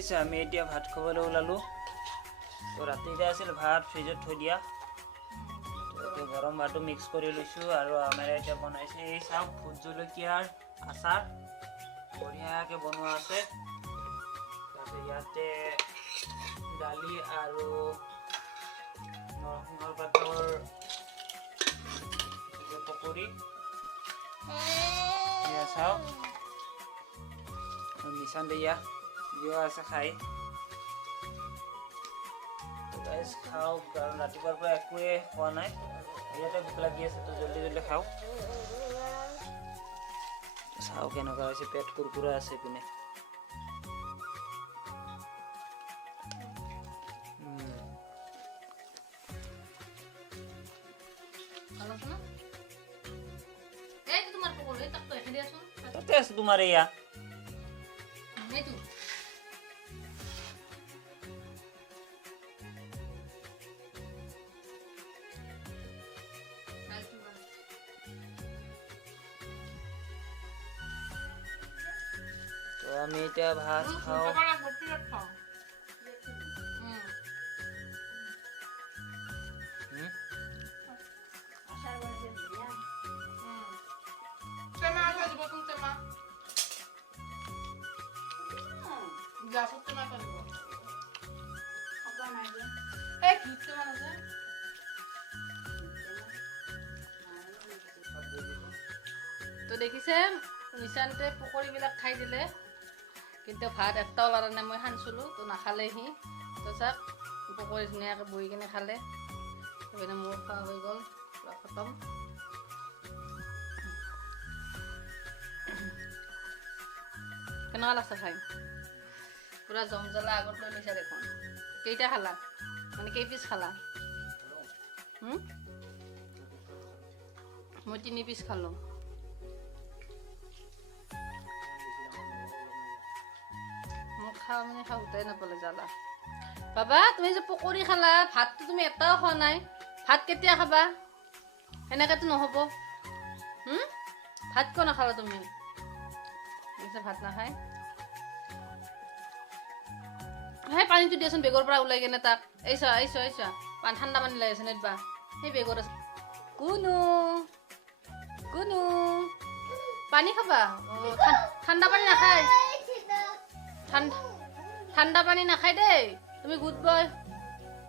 গাইছ আমি এতিয়া ভাত খাবলৈ ওলালো তো ৰাতিতে আছিল ভাত ফ্ৰিজত থৈ দিয়া তো গৰম ভাতটো মিক্স কৰি লৈছোঁ আৰু আমাৰ এতিয়া বনাইছে এই চাওক ভোট জলকীয়াৰ আচাৰ বঢ়িয়াকৈ বনোৱা আছে তাৰপিছত ইয়াতে দালি আৰু নৰসিংহৰ পাতৰ পকৰি এয়া চাওক নিচান দিয়া জিঅ' আছে খাই গাইজ খাওক কাৰণ ৰাতিপুৱাৰ পৰা একোৱে খোৱা নাই ইয়াতে ভোক লাগি আছে তো জলদি জলদি খাওক চাওক কেনেকুৱা হৈছে পেট কুৰকুৰা আছে পিনে তাতে আছে তোমাৰ এয়া তো আমি এতিয়া ভাত খাওঁ তো দেখিছে নিচানতে পকৰিবিলাক খাই দিলে কিন্তু ভাত এটাও লৰা নাই মই সানছিলোঁ তো নাখালে সি তো চাওক পকৰি ধুনীয়াকৈ বহি কিনে খালে সেইকাৰণে মোৰ খোৱা হৈ গ'ল পুৰা খতম কেনেকুৱা লাগছে খাই পুৰা জমজলা আগত লৈ লৈছে দেখোন কেইটা খালা মানে কেই পিচ খালা মই 3 পিচ খালোঁ মোক খাওঁ মানে খাওঁতেই নাপালে জ্বালা বাবা তুমি যে পকৰি খালা ভাতটো তুমি এটাও খোৱা নাই ভাত কেতিয়া খাবা এনেকৈতো নহ'ব ভাত কিয় নাখালা তুমি ভাত নাখায় সেই পানীটো দিয়াচোন বেগৰ পৰা ওলাই কেনে তাক এইছা ঠাণ্ডা পানী লাগি আছে নেটবা সেই বেগত আছে কুনু পানী খাবা ঠাণ্ডা পানী নাখায় ঠাণ্ডা পানী নাখায় দেই তুমি গুড বয়